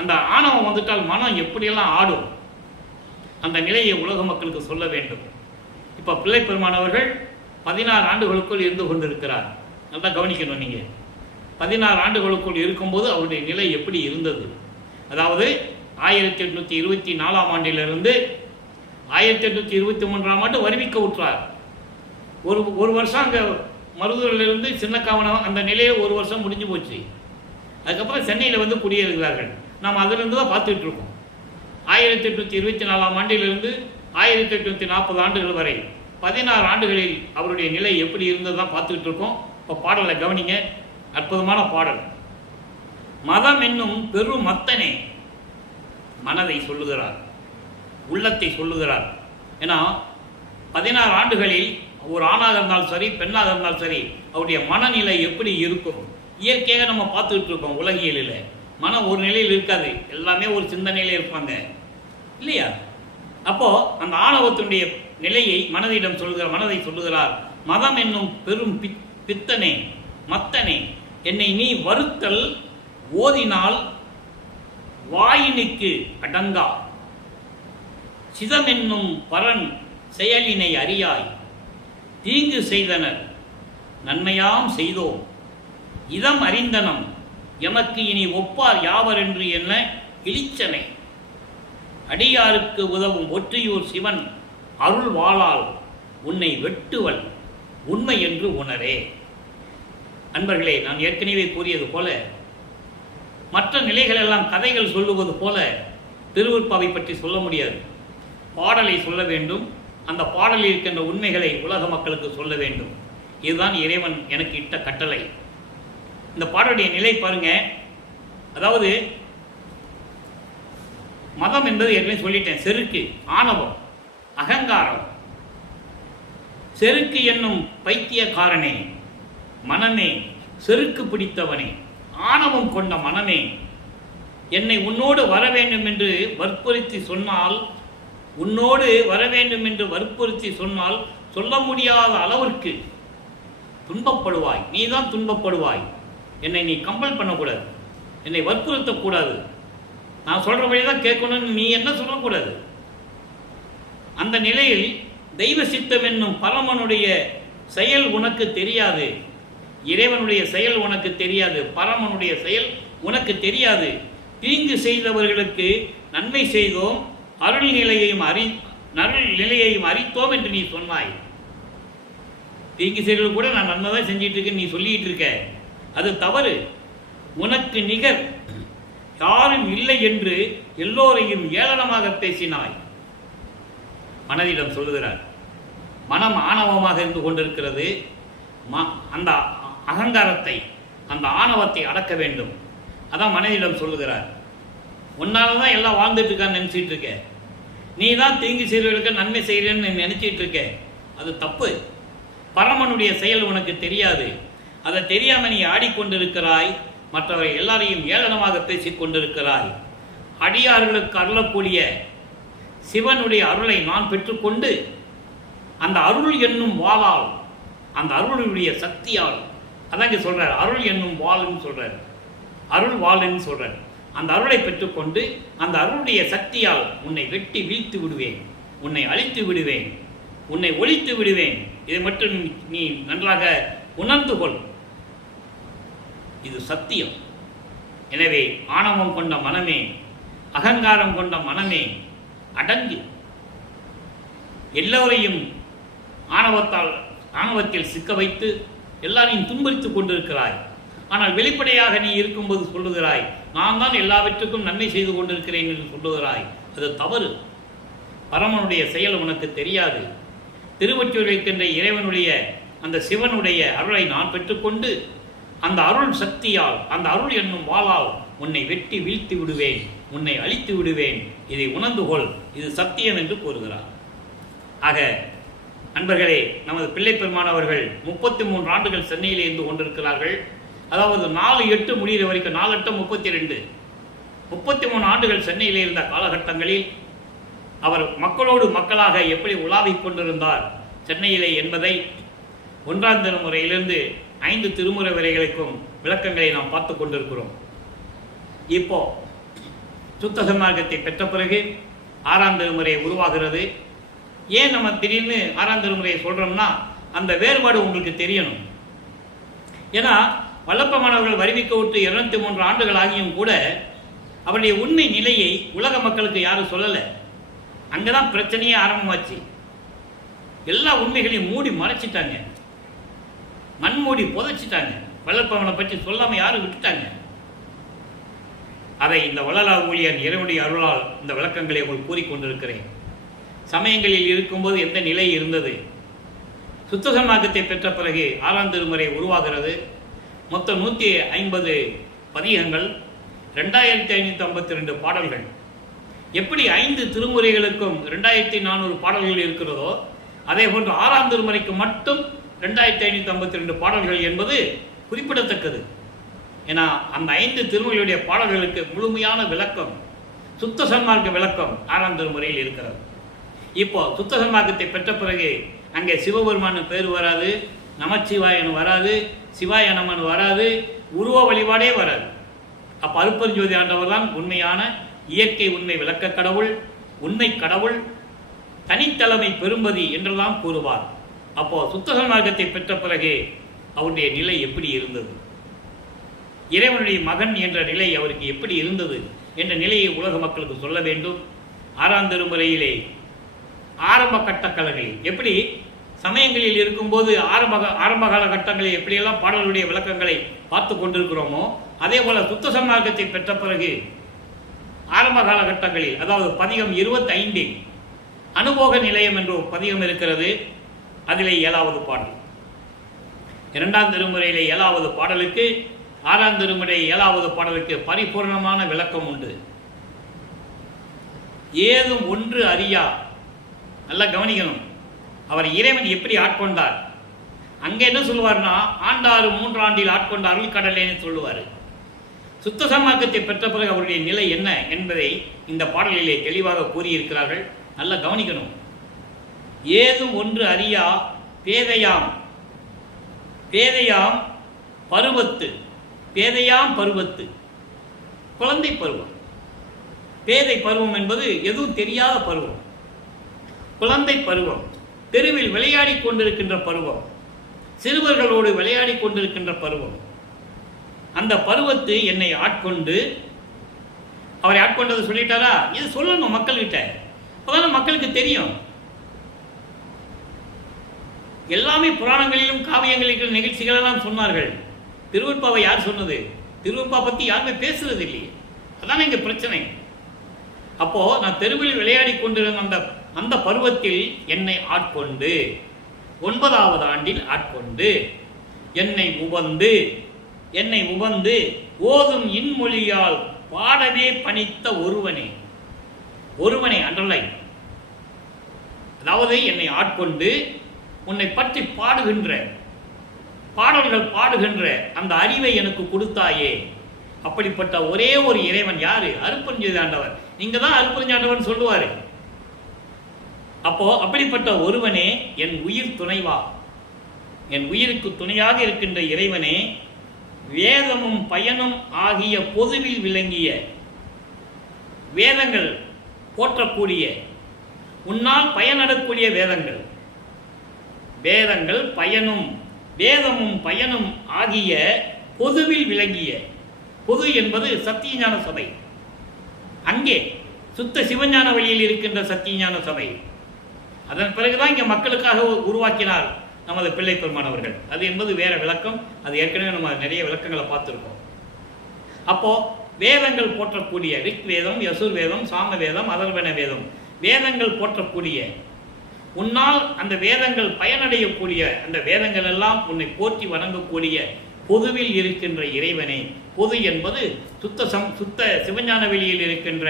அந்த ஆணவம் வந்துட்டால் மனம் எப்படியெல்லாம் ஆடும், அந்த நிலையை உலக மக்களுக்கு சொல்ல வேண்டும். இப்போ பிள்ளைப்பெருமானவர்கள் 16 ஆண்டுகளுக்குள் இருந்து கொண்டிருக்கிறார். நல்லா கவனிக்கணும். நீங்கள் 16 ஆண்டுகளுக்குள் இருக்கும்போது அவருடைய நிலை எப்படி இருந்தது? அதாவது 1824ஆம் ஆண்டிலிருந்து 1823ஆம் ஆண்டு வருவிக்க விட்டார். ஒரு வருஷம் அங்கே மருதூரிலிருந்து சின்னக்காவனம் அந்த நிலையை ஒரு வருஷம் முடிஞ்சு போச்சு. அதுக்கப்புறம் சென்னையில் வந்து குடியேறுகிறார்கள். நாம் அதிலிருந்து தான் பார்த்துட்டு இருக்கோம். 1824ஆம் ஆண்டிலிருந்து 1840 ஆண்டுகள் வரை 16 ஆண்டுகளில் அவருடைய நிலை எப்படி இருந்தது தான் பார்த்துக்கிட்டு இருக்கோம். இப்போ பாடலை கவனிங்க. அற்புதமான பாடல். மதம் என்னும் பெரும் மத்தனே மனதை சொல்லுகிறார், உள்ளத்தை சொல்லுகிறார். ஏன்னா 16 ஆண்டுகளில் ஒரு ஆணாக இருந்தாலும் சரி, பெண்ணாக இருந்தாலும் சரி, அவருடைய மனநிலை எப்படி இருக்கும்? இயற்கையாக நம்ம பார்த்துக்கிட்டு இருக்கோம். உலகியலில் மனம் ஒரு நிலையில் இருக்காது, எல்லாமே ஒரு சிந்தனையிலே இருப்பாங்க இல்லையா? அப்போ அந்த ஆணவத்தினுடைய நிலையை மனதிடம் சொல்லுகிறார், மனதை சொல்லுகிறார். மதம் என்னும் பெரும் பித்தனே மத்தனே, என்னை நீ வருத்தல் ஓதினால் வாயினுக்கு அடங்கா, சிதமென்னும் பரன் செயலினை அறியாய், தீங்கு செய்தனர் நன்மையாம் செய்தோம், இதம் அறிந்தனம் எமக்கு இனி ஒப்பார் யாவர் என்று என்ன இளிச்சனை, அடியாருக்கு உதவும் ஒற்றியூர் சிவன் அருள் வாளால் உன்னை வெட்டுவல் உண்மை என்று உணரே. அன்பர்களே, நான் ஏற்கனவே கூறியது போல மற்ற நிலைகள் எல்லாம் கதைகள் சொல்லுவது போல திருவருட்பாவை பற்றி சொல்ல முடியாது. பாடலை சொல்ல வேண்டும். அந்த பாடலில் இருக்கின்ற உண்மைகளை உலக மக்களுக்கு சொல்ல வேண்டும். இதுதான் இறைவன் எனக்கு இட்ட கட்டளை. இந்த பாடலுடைய நிலை பாருங்க. அதாவது மதம் என்பது ஏற்கனவே சொல்லிட்டேன். செருக்கு, ஆணவம், அகங்காரம். செருக்கு என்னும் பைத்தியக்காரனே, மனமே, செருக்கு பிடித்தவனே, ஆணவம் கொண்ட மனமே, என்னை உன்னோடு வர வேண்டும் என்று வற்புறுத்தி சொன்னால் உன்னோடு வர வேண்டும் என்று வற்புறுத்தி சொன்னால் சொல்ல முடியாத அளவிற்கு துன்பப்படுவாய். நீ தான் துன்பப்படுவாய். என்னை நீ கம்பல் பண்ணக்கூடாது, என்னை வற்புறுத்தக்கூடாது, நான் சொல்கிறபடி தான் கேட்கணும்னு நீ என்ன சொல்லக்கூடாது. அந்த நிலையில் தெய்வ சித்தம் என்னும் பரமனுடைய செயல் உனக்கு தெரியாது, இறைவனுடைய செயல் உனக்கு தெரியாது, பரமனுடைய செயல் உனக்கு தெரியாது. தீங்கு செய்தவர்களுக்கு நன்மை செய்தோம், அருள் நிலையையும் அறித்தோம் என்று நீ சொன்னாய். தீங்கு செய்வது கூட நான் நன்மை தான் செஞ்சிட்டு இருக்கேன் நீ சொல்லிட்டு இருக்க, அது தவறு. உனக்கு நிகர் யாரும் இல்லை என்று எல்லோரையும் ஏளனமாக பேசினாய். மனதிடம் சொல்லுகிறார். மனம் ஆணவமாக இருந்து கொண்டிருக்கிறது. அந்த அகங்காரத்தை, அந்த ஆணவத்தை அடக்க வேண்டும். அதான் மனதிடம் சொல்லுகிறார். உன்னால தான் எல்லாம் வாழ்ந்துட்டு இருக்கான்னு நினச்சிட்டு இருக்க, நீ தான் தீங்கு செய்வதற்கு நன்மை செய்கிறேன்னு நினைச்சிட்டு இருக்க, அது தப்பு. பரமனுடைய செயல் உனக்கு தெரியாது. அதை தெரியாமல் நீ ஆடிக்கொண்டிருக்கிறாய், மற்றவரை எல்லாரையும் ஏளனமாக பேசிக் கொண்டிருக்கிறாய். அடியார்களுக்கு அருளக்கூடிய சிவனுடைய அருளை நான் பெற்றுக்கொண்டு அந்த அருள் என்னும் வாளால், அந்த அருளுடைய சக்தியால், அதான் இங்கே சொல்றார், அருள் என்னும் வாள்னு சொல்றார், அருள் வாள்னு சொல்றார். அந்த அருளை பெற்றுக்கொண்டு அந்த அருளுடைய சக்தியால் உன்னை வெட்டி வீழ்த்து விடுவேன், உன்னை அழித்து விடுவேன், உன்னை ஒழித்து விடுவேன். இதை மட்டும் நீ நன்றாக உணர்ந்து கொள். இது சத்தியம். எனவே ஆணவம் கொண்ட மனமே, அகங்காரம் கொண்ட மனமே அடங்கு. எல்லோரையும் ஆணவத்தில் சிக்க வைத்து எல்லாரையும் துன்புறுத்திக் கொண்டிருக்கிறாய். ஆனால் வெளிப்படையாக நீ இருக்கும்போது சொல்லுகிறாய், நான் தான் எல்லாவற்றுக்கும் நன்மை செய்து கொண்டிருக்கிறேன் என்று சொல்லுகிறாய். அது தவறு. பரமனுடைய செயல் உனக்கு தெரியாது. திருவொற்றியூர் இருக்கின்ற இறைவனுடைய அந்த சிவனுடைய அருளை நான் பெற்றுக்கொண்டு அந்த அருள் சக்தியால், அந்த அருள் என்னும் வாளால் உன்னை வெட்டி வீழ்த்தி விடுவேன், உன்னை அழித்து விடுவேன். இதை உணர்ந்து கொள், இது சத்தியம் என்று கூறுகிறார். ஆக நண்பர்களே, நமது பிள்ளை பெருமான் அவர்கள் 33 ஆண்டுகள் சென்னையில் இருந்து கொண்டிருக்கிறார்கள். அதாவது 4/8 முடிகிற வரைக்கும், 4/8 33 ஆண்டுகள் சென்னையில் இருந்த காலகட்டங்களில் அவர் மக்களோடு மக்களாக எப்படி உலாவிக் கொண்டிருந்தார் சென்னையிலே என்பதை 1ஆம் திருமுறையிலிருந்து 5 திருமுறை வரைகளுக்கும் விளக்கங்களை நாம் பார்த்து கொண்டிருக்கிறோம். இப்போ சுத்த சன்மார்க்கத்தை பெற்ற பிறகு 6ஆம் திருமுறை உருவாகிறது. ஏன் நம்ம திடீர்னு 6ஆம் திருமுறையை சொல்றோம்னா அந்த வேறுபாடு உங்களுக்கு தெரியணும். ஏன்னா வல்லப்ப மாணவர்கள் வருவிக்க விட்டு 203 ஆண்டுகள் ஆகியும் கூட அவருடைய உண்மை நிலையை உலக மக்களுக்கு யாரும் சொல்லலை. அங்கதான் பிரச்சனையே ஆரம்பமாச்சு. எல்லா உண்மைகளையும் மூடி மறைச்சிட்டாங்க, மண்மூடி புதைச்சிட்டாங்க. வல்லப்பவனை பற்றி சொல்லாம யாரும் விட்டுட்டாங்க. அதை இந்த வள்ளலார் ஊழியன் இறைவனுடைய அருளால் இந்த விளக்கங்களை உங்களுக்கு கூறிக்கொண்டிருக்கிறேன். சமயங்களில் இருக்கும்போது எந்த நிலை இருந்தது, சுத்த சன்மார்க்கத்தை பெற்ற பிறகு 6ஆம் திருமுறை உருவாகிறது. மொத்தம் 150 பதிகங்கள், 2552 பாடல்கள். எப்படி 5 திருமுறைகளுக்கும் 2400 பாடல்கள் இருக்கிறதோ அதே போன்று 6ஆம் திருமுறைக்கு மட்டும் 2552 பாடல்கள் என்பது குறிப்பிடத்தக்கது. ஏன்னா அந்த 5 திருமுறைகளுடைய பாடல்களுக்கு முழுமையான விளக்கம், சுத்த சன்மார்க்க விளக்கம் 6ஆம் திருமுறையில் இருக்கிறது. இப்போ சுத்த சன்மார்க்கத்தை பெற்ற பிறகு அங்கே சிவபெருமானு பேர் வராது, நமச்சிவாயன் வராது, சிவாய நமன் வராது, உருவ வழிபாடே வராது. அப்போ அருட்பெருஞ்சோதி ஆண்டவர் தான் உண்மையான இயற்கை உண்மை விளக்க கடவுள், உண்மை கடவுள், தனித்தலைமை பெரும்பதி என்றெல்லாம் கூறுவார். அப்போ சுத்த சன்மார்க்கத்தை பெற்ற பிறகு அவருடைய நிலை எப்படி இருந்தது, இறைவனுடைய மகன் என்ற நிலை அவருக்கு எப்படி இருந்தது என்ற நிலையை உலக மக்களுக்கு சொல்ல வேண்டும். 6ஆம் திருமுறையிலே ஆரம்ப கட்டங்களில் எப்படி சமயங்களில் இருக்கும்போது ஆரம்ப காலகட்டங்களில் எப்படியெல்லாம் பாடலுடைய விளக்கங்களை பார்த்து கொண்டிருக்கிறோமோ அதே போல சுத்த சன்மார்க்கத்தை பெற்ற பிறகு ஆரம்ப காலகட்டங்களில், அதாவது பதிகம் 25 அனுபோக நிலையம் என்ற பதிகம் இருக்கிறது. அதிலே 7வது பாடல், 2ஆம் திருமுறையிலே 7வது பாடலுக்கு 6ஆம் திருமுறை 7வது பாடலுக்கு பரிபூர்ணமான விளக்கம் உண்டு. ஏதும் ஒன்று அறியா, நல்லா கவனிக்கணும், அவர் இறைவன் எப்படி ஆட்கொண்டார். அங்கே என்ன சொல்லுவார்னா ஆண்டாறு 3 ஆண்டில் ஆட்கொண்ட அருள் கடலேன்னு சொல்லுவார். சுத்த சன்மார்க்கத்தை பெற்ற பிறகு அவருடைய நிலை என்ன என்பதை இந்த பாடலிலே தெளிவாக கூறியிருக்கிறார்கள். நல்லா கவனிக்கணும். ஏதும் ஒன்று அறியா பேதையாம் பேதையாம் பருவத்து பேதையாம் பருவத்து குழந்தை பருவம். பேதை பருவம் என்பது எதுவும் தெரியாத பருவம். குழந்தை பருவம், தெருவில் விளையாடி கொண்டிருக்கின்ற பருவம், சிறுவர்களோடு விளையாடி கொண்டிருக்கின்ற பருவம். அந்த பருவத்து என்னை ஆட்கொண்டு, அவரை ஆட்கொண்டது சொல்லிட்டாரா? இது சொல்லணும் மக்கள்கிட்ட, அப்பதான் மக்களுக்கு தெரியும். எல்லாமே புராணங்களிலும் காவியங்களிலும் நிகழ்ச்சிகள் எல்லாம் சொன்னார்கள். திருவெண்பாவை யார் சொன்னது? திருவெண்பா பற்றி யாருமே பேசுறது இல்லையே. அதான இங்க பிரச்சனை. அப்போ நான் தெருவில் விளையாடி கொண்டிருந்த அந்த பருவத்தில் என்னை ஆட்கொண்டு, 9வது ஆண்டில் ஆட்கொண்டு, என்னை உவந்து ஓதும் இன்மொழியால் பாடவே பணித்த ஒருவனே அண்டர்லைன். அதாவது என்னை ஆட்கொண்டு உன்னை பற்றி பாடல்கள் பாடுகின்ற அந்த அறிவை எனக்கு கொடுத்தாயே. அப்படிப்பட்ட ஒரே ஒரு இறைவன் யாரு? அருட்பெருஞ்சாண்டவர். நீங்க தான் அருட்பெருஞ்சாண்டவன் சொல்லுவாரு. அப்போ அப்படிப்பட்ட ஒருவனே என் உயிர் துணைவா, என் உயிருக்கு துணையாக இருக்கின்ற இறைவனே, வேதமும் பயனும் ஆகிய பொதுவில் விளங்கிய, வேதங்கள் போற்றக்கூடிய, உன்னால் பயனடக்கூடிய வேதங்கள், வேதமும் பயனும் ஆகிய பொதுவில் விளங்கிய, பொது என்பது சத்தியஞான சபை. அங்கே சுத்த சிவஞான வழியில் இருக்கின்ற சத்தியஞான சபை. அதன் பிறகுதான் இங்கே மக்களுக்காக உருவாக்கினார் நமது பிள்ளை பெருமானவர்கள். அது என்பது வேற விளக்கம். அது ஏற்கனவே நம்ம நிறைய விளக்கங்களை பார்த்துருக்கோம். அப்போ வேதங்கள் போற்றக்கூடிய ரிக் வேதம், யசுர் வேதம், சாம வேதம், அதர்வன வேதம், வேதங்கள் போற்றக்கூடிய, உன்னால் அந்த வேதங்கள் பயனடையக்கூடிய, அந்த வேதங்கள் எல்லாம் உன்னை போற்றி வணங்கக்கூடிய பொதுவில் இருக்கின்ற இறைவனே. பொது என்பது சுத்த சிவஞான வெளியில் இருக்கின்ற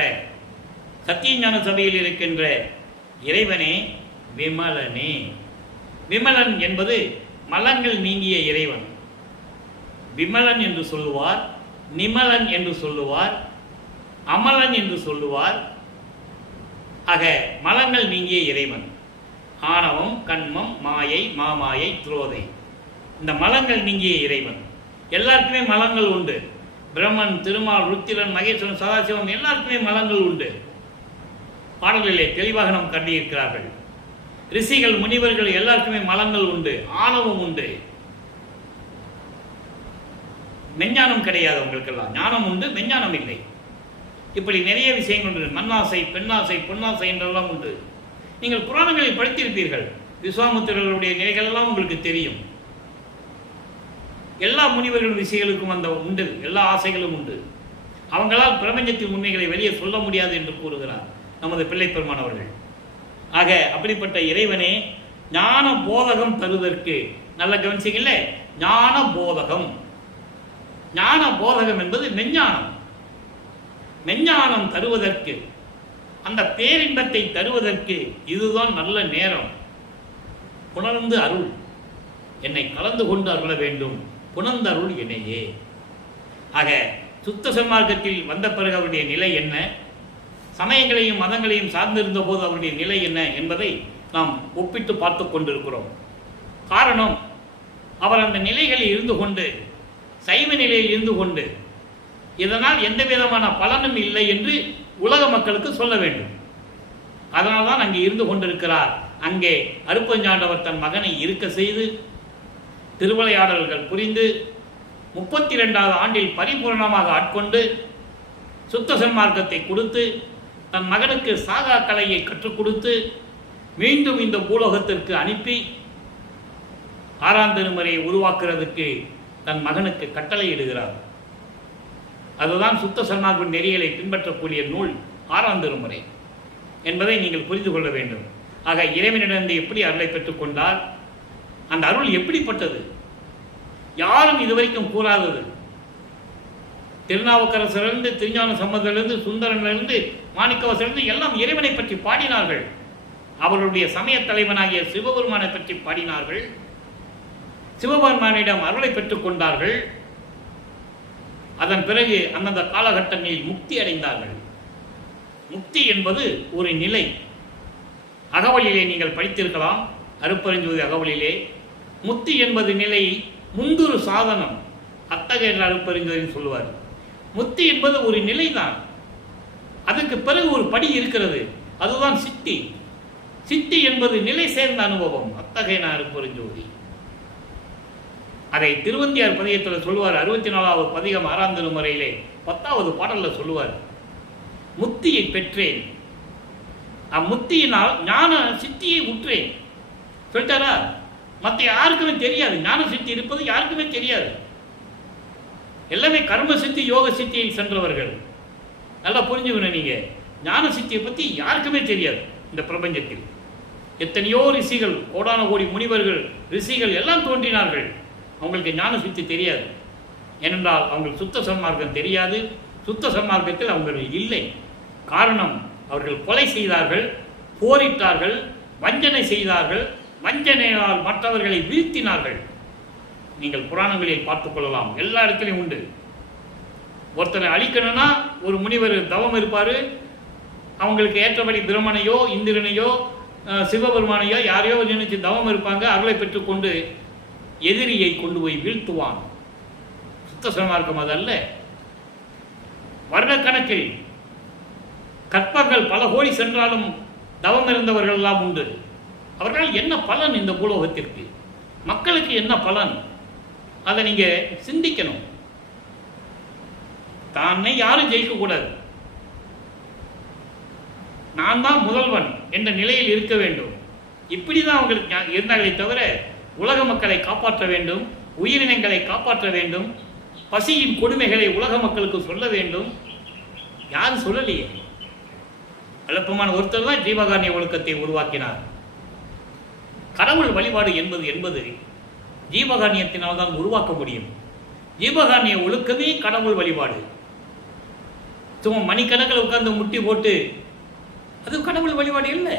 சத்தியஞான சபையில் இருக்கின்ற இறைவனே, விமலனே. விமலன் என்பது மலங்கள் நீங்கிய இறைவன். விமலன் என்று சொல்லுவார், நிமலன் என்று சொல்லுவார், அமலன் என்று சொல்லுவார். ஆக மலங்கள் நீங்கிய இறைவன். ஆணவம், கண்மம், மாயை, மாமாயை, துரோதை, இந்த மலங்கள் நீங்கிய இறைவன். எல்லாருக்குமே மலங்கள் உண்டு. பிரம்மன், திருமால், ருத்திரன், மகேஸ்வரன், சதாசிவம் எல்லாருக்குமே மலங்கள் உண்டு. பாடல்களிலே தெளிவாக நாம் கண்டிருக்கிறார்கள். ரிஷிகள், முனிவர்கள் எல்லாருக்குமே மலங்கள் உண்டு, ஆணவம் உண்டு. மெஞ்ஞானம் கிடையாது அவங்களுக்கெல்லாம். ஞானம் உண்டு, மெஞ்ஞானம் இல்லை. இப்படி நிறைய விஷயங்கள் உண்டு. மண்ணாசை, பெண்ணாசை, பொன்னாசை என்றெல்லாம் உண்டு. நீங்கள் புராணங்களில் படித்திருப்பீர்கள். விஸ்வாமுத்திரர்களுடைய நிலைகள் எல்லாம் உங்களுக்கு தெரியும். எல்லா முனிவர்கள் ரிஷிகளுக்கும் அந்த உண்டு, எல்லா ஆசைகளும் உண்டு. அவங்களால் பிரபஞ்சத்தின் உண்மைகளை வெளியே சொல்ல முடியாது என்று கூறுகிறார் நமது பிள்ளை பெருமானவர்கள். ஆக அப்படிப்பட்ட இறைவனே ஞான போதகம் தருவதற்கு, நல்ல கவனிச்சிங்கல்ல, ஞான போதகம். ஞான போதகம் என்பது மெஞ்ஞானம். மெஞ்ஞானம் தருவதற்கு, அந்த பேரின்பத்தை தருவதற்கு இதுதான் நல்ல நேரம். புணர்ந்து அருள், என்னை கலந்து கொண்டு அருள வேண்டும். புணர்ந்து அருள் என்னையே. ஆக சுத்த சன்மார்க்கத்தில் வந்த பிறகு அவருடைய நிலை என்ன, சமயங்களையும் மதங்களையும் சார்ந்திருந்த போது அவருடைய நிலை என்ன என்பதை நாம் ஒப்பிட்டு பார்த்து கொண்டிருக்கிறோம். காரணம், அவர் அந்த நிலைகளில் இருந்து கொண்டு, சைவ நிலையில் இருந்து கொண்டு, இதனால் எந்த விதமான பலனும் இல்லை என்று உலக மக்களுக்கு சொல்ல வேண்டும். அதனால்தான் அங்கே இருந்து கொண்டிருக்கிறார். அங்கே அருட்பெருஞ்சாண்டவர் தன் மகனை இருக்க செய்து திருவிளையாடல்கள் புரிந்து 32வது ஆண்டில் பரிபூர்ணமாக ஆட்கொண்டு சுத்த சன்மார்க்கத்தை கொடுத்து தன் மகனுக்கு சாகா கலையை கற்றுக் கொடுத்து மீண்டும் இந்த பூலோகத்திற்கு அனுப்பி 6ஆம் திருமுறையை உருவாக்குறதுக்கு தன் மகனுக்கு கட்டளையிடுகிறார். அதுதான் சுத்த சன்மார்க்க நெறிகளை பின்பற்றக்கூடிய நூல் 6ஆம் திருமுறை என்பதை நீங்கள் புரிந்து கொள்ள வேண்டும். ஆக இறைவனிடந்து எப்படி அருளை பெற்றுக்கொண்டார், அந்த அருள் எப்படிப்பட்டது, யாரும் இதுவரைக்கும் கூறாதது. திருநாவுக்கரசரிலிருந்து, திருஞான சம்பந்தரிலிருந்து, சுந்தரனிலிருந்து, மாணிக்கவாசலிருந்து எல்லாம் இறைவனை பற்றி பாடினார்கள். அவர்களுடைய சமய தலைவனாகிய சிவபெருமானை பற்றி பாடினார்கள். சிவபெருமானிடம் அருளை பெற்றுக் கொண்டார்கள். அதன் பிறகு அந்தந்த காலகட்டங்களில் முக்தி அடைந்தார்கள். முக்தி என்பது ஒரு நிலை. அகவலிலே நீங்கள் படித்திருக்கலாம். அருட்பெருஞ்சோதி அகவலிலே முத்தி என்பது நிலை முந்துரு சாதனம் அத்தகைய அருட்பெருஞ்சோதின்னு சொல்லுவார். முத்தி என்பது ஒரு நிலைதான், அதுக்கு பிறகு ஒரு படி இருக்கிறது, அதுதான் சித்தி. சித்தி என்பது நிலை சேர்ந்த அனுபவம், அத்தகைய அருட்பெருஞ்சோதி. அதை திருவந்தியார் பதிகத்தில் சொல்லுவார். 64வது பதிகம் 6ஆம் திருமுறையிலே 10வது பாடலில் சொல்லுவார், முத்தியை பெற்றேன், அம்முத்தியினால் ஞான சித்தியை உற்றேன் சொல்லிட்டாரா. மற்ற யாருக்குமே தெரியாது, ஞான சித்தி இருப்பது யாருக்குமே தெரியாது. எல்லாமே கர்ம சித்தி யோக சித்தியில் சென்றவர்கள். நல்லா புரிஞ்சுக்கணும், நீங்க ஞான சித்தியை பற்றி யாருக்குமே தெரியாது. இந்த பிரபஞ்சத்தில் எத்தனையோ ரிஷிகள், கோடான கோடி முனிவர்கள், ரிஷிகள் எல்லாம் தோன்றினார்கள், அவங்களுக்கு ஞான சித்தி தெரியாது. ஏனென்றால் அவங்களுக்கு சுத்த சன்மார்க்கம் தெரியாது, சுத்த சன்மார்க்கத்தில் அவர்கள் இல்லை. காரணம், அவர்கள் கொலை செய்தார்கள், போரிட்டார்கள், வஞ்சனை செய்தார்கள், வஞ்சனையால் மற்றவர்களை வீழ்த்தினார்கள். நீங்கள் புராணங்களில் பார்த்துக் கொள்ளலாம், எல்லா இடத்துலையும் உண்டு. ஒருத்தரை அழிக்கணும்னா ஒரு முனிவர் தவம் இருப்பார், அவங்களுக்கு ஏற்றபடி பிரம்மனையோ இந்திரனையோ சிவபெருமானையோ யாரையோ நினைச்சு தவம் இருப்பாங்க, அருளை பெற்றுக்கொண்டு எதிரியை கொண்டு போய் வீழ்த்துவான். சுத்த சன்மார்க்கம் அதல்ல. வருடக்கணக்கில் கற்பங்கள் பல கோடி சென்றாலும் தவம் இருந்தவர்கள் எல்லாம் உண்டு. அவர்களால் என்ன பலன் இந்த பூலோகத்திற்கு, மக்களுக்கு என்ன பலன், அதை நீங்க சிந்திக்கணும். தானே யாரும் ஜெயிக்கக்கூடாது, நான் தான் முதல்வன் என்ற நிலையில் இருக்க வேண்டும். இப்படிதான் அவங்களுக்கு இருந்தாங்களே தவிர உலக மக்களை காப்பாற்ற வேண்டும், உயிரினங்களை காப்பாற்ற வேண்டும், பசியின் கொடுமைகளை உலக மக்களுக்கு சொல்ல வேண்டும். யாரும் சொல்லலையே. அழுப்பமான ஒருத்தர் தான் ஜீவகாருண்ய ஒழுக்கத்தை உருவாக்கினார். கடவுள் வழிபாடு என்பது ஜீவகாருண்யத்தினால் தான் உருவாக்க முடியும். ஜீவகாருண்ய ஒழுக்கமே கடவுள் வழிபாடு. சும்மா மணிக்கணக்கில் உட்கார்ந்து முட்டி போட்டு அது கடவுள் வழிபாடு இல்லை.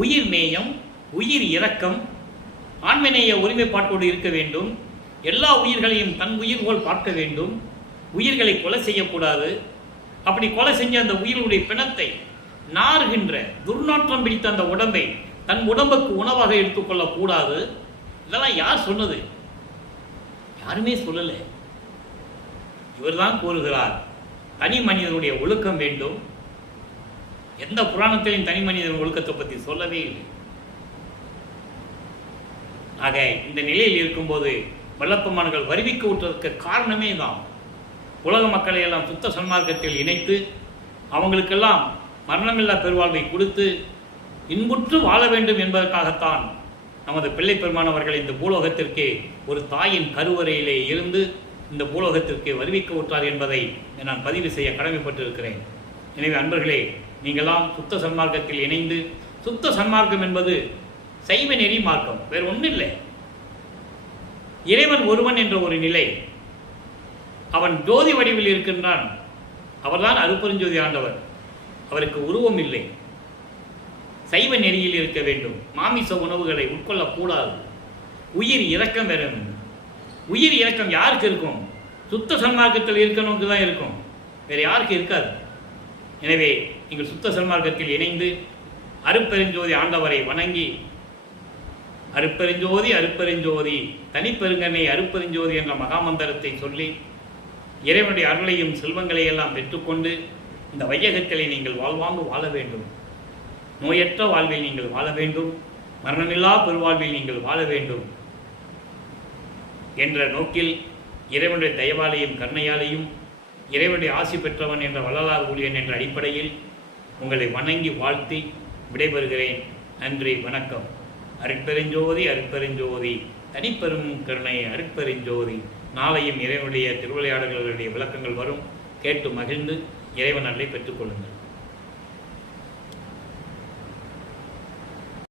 உயிர் நேயம், உயிர் இரக்கம், ஆண்மநேய ஒருமைப்பாட்டோடு இருக்க வேண்டும். எல்லா உயிர்களையும் தன் உயிர் போல் பார்க்க வேண்டும். உயிர்களை கொலை செய்யக்கூடாது. அப்படி கொலை செஞ்ச அந்த உயிர்களுடைய பிணத்தை நாறுகின்ற துர்நாற்றம் பிடித்த அந்த உடம்பை தன் உடம்புக்கு உணவாக எடுத்துக்கொள்ளக்கூடாது. இதெல்லாம் யார் சொன்னது? யாருமே சொல்லலை. இவர்தான் கூறுகிறார், தனி மனிதனுடைய ஒழுக்கம் வேண்டும். எந்த புராணத்திலையும் தனி மனிதன் ஒழுக்கத்தை பற்றி சொல்லவே இல்லை. ஆக இந்த நிலையில் இருக்கும்போது வல்லப்பமான்கள் வருவிக்க விட்டதற்கு காரணமே தான் உலக மக்களை எல்லாம் சுத்த சன்மார்க்கத்தில் இணைத்து அவங்களுக்கெல்லாம் மரணமில்லா பெருவாழ்வை கொடுத்து இன்புற்று வாழ வேண்டும் என்பதற்காகத்தான் நமது பிள்ளை பெருமானவர்கள் இந்த பூலோகத்திற்கு ஒரு தாயின் கருவறையிலே இருந்து இந்த பூலோகத்திற்கு வருவிக்க விட்டார் என்பதை நான் பதிவு செய்ய கடமைப்பட்டிருக்கிறேன். எனவே அன்பர்களே, நீங்களாம் சுத்த சன்மார்க்கத்தில் இணைந்து, சுத்த சன்மார்க்கம் என்பது சைவ நெறி மார்க்கம், வேறு ஒன்றும் இல்லை. இறைவன் ஒருவன் என்ற ஒரு நிலை, அவன் ஜோதி வடிவில் இருக்கின்றான். அவர்தான் அருட்பெருஞ்சோதி ஆண்டவர். அவருக்கு உருவம் இல்லை. சைவ நெறியில் இருக்க வேண்டும். மாமிச உணவுகளை உட்கொள்ளக்கூடாது. உயிர் இரக்கம் பெற வேண்டும். உயிர் இரக்கம் யாருக்கு இருக்கும்? சுத்த சன்மார்க்கத்தில் இருக்கணுக்கு தான் இருக்கும், வேறு யாருக்கு இருக்காது. எனவே நீங்கள் சுத்த சன்மார்க்கத்தில் இணைந்து அருட்பெருஞ்சோதி ஆண்டவரை வணங்கி, அருட்பெருஞ்சோதி அருட்பெருஞ்சோதி தனிப்பெருங்கனை அருட்பெருஞ்சோதி என்ற மகாமந்திரத்தை சொல்லி இறைவனுடைய அருளையும் செல்வங்களை எல்லாம் பெற்றுக்கொண்டு இந்த வையகத்திலே நீங்கள் வாழ்வாங்கு வாழ வேண்டும். நோயற்ற வாழ்வில் நீங்கள் வாழ வேண்டும். மரணமில்லா பெருவாழ்வில் நீங்கள் வாழ வேண்டும் என்ற நோக்கில் இறைவனுடைய தயவாலையும் கருணையாலையும் இறைவனுடைய ஆசி பெற்றவன் என்ற வள்ளலார் ஊழியன் என்ற அடிப்படையில் உங்களை வணங்கி வாழ்த்தி விடைபெறுகிறேன். நன்றி, வணக்கம். அருட்பெருஞ்சோதி அருட்பெருஞ்சோதி தனிப்பெரும் கருணை அருட்பெருஞ்சோதி. நாளையும் இறைவனுடைய திருவிளையாடல்களுடைய விளக்கங்கள் வரும். கேட்டு மகிழ்ந்து இறைவன் அருளை பெற்றுக்கொள்ளுங்கள்.